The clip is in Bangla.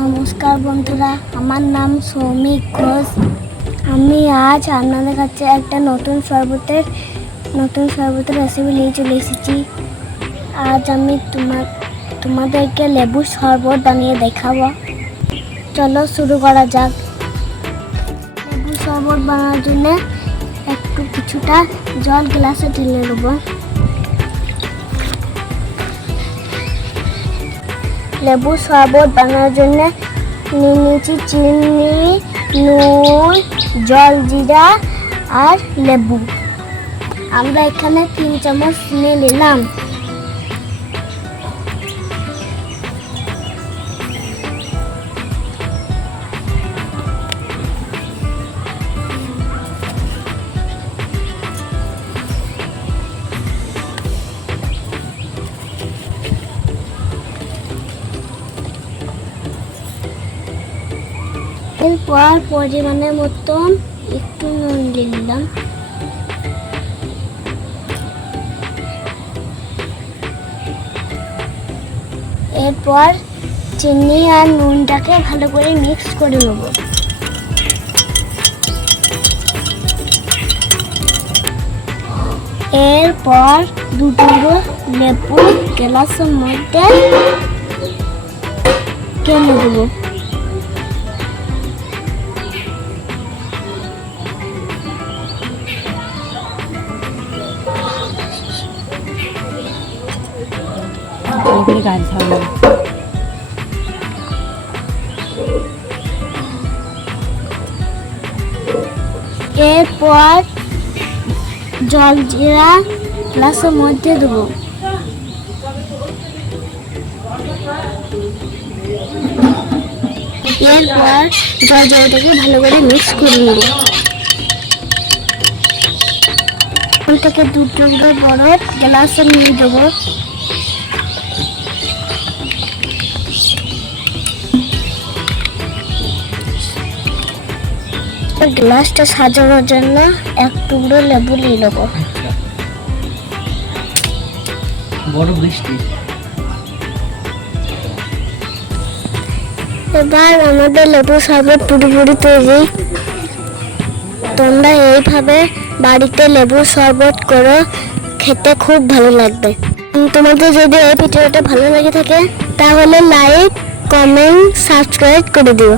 নমস্কার বন্ধুরা, আমার নাম সৌমিক ঘোষ। আমি আজ আপনাদের কাছে একটা নতুন শরবতের রেসিপি নিয়ে চলে এসেছি। আজ আমি তোমাদেরকে লেবুর শরবত বানিয়ে দেখাবো। চলো শুরু করা যাক। লেবুর শরবত বানানোর জন্য কিছুটা জল গ্লাসে ঢেলে নেবো। লেবু শরবত বানানোর জন্য নিয়ে নিয়েছি চিনি, নুন, জলজিরা আর লেবু। আমরা এখানে 3 চামচ নিয়ে নিলাম। এরপর পরিমাণের মতন একটু নুন দিয়ে দিলাম। এরপর চিনি আর নুনটাকে ভালো করে মিক্স করে নেব। এরপর 2 টুকরো লেবু গ্লাসের মধ্যে ঢেলে দেবো। এরপর জলজিরা গ্লাসের মধ্যে দেবো। এরপর জলজিরাটাকে ভালো করে মিক্স করে নেব। ওইটাকে 2 টুকরো বরফ গ্লাসে নিয়ে দেবো। গ্লাসটা সাজানোর জন্য 1 টুকরো লেবু নিয়ে নেবো। এবার আমাদের লেবু শরবত পুরোপুরি তৈরি। তোমরা এইভাবে বাড়িতে লেবু শরবত করো, খেতে খুব ভালো লাগবে। তোমাদের যদি এই ভিডিওটা ভালো লেগে থাকে তাহলে লাইক, কমেন্ট, সাবস্ক্রাইব করে দিও।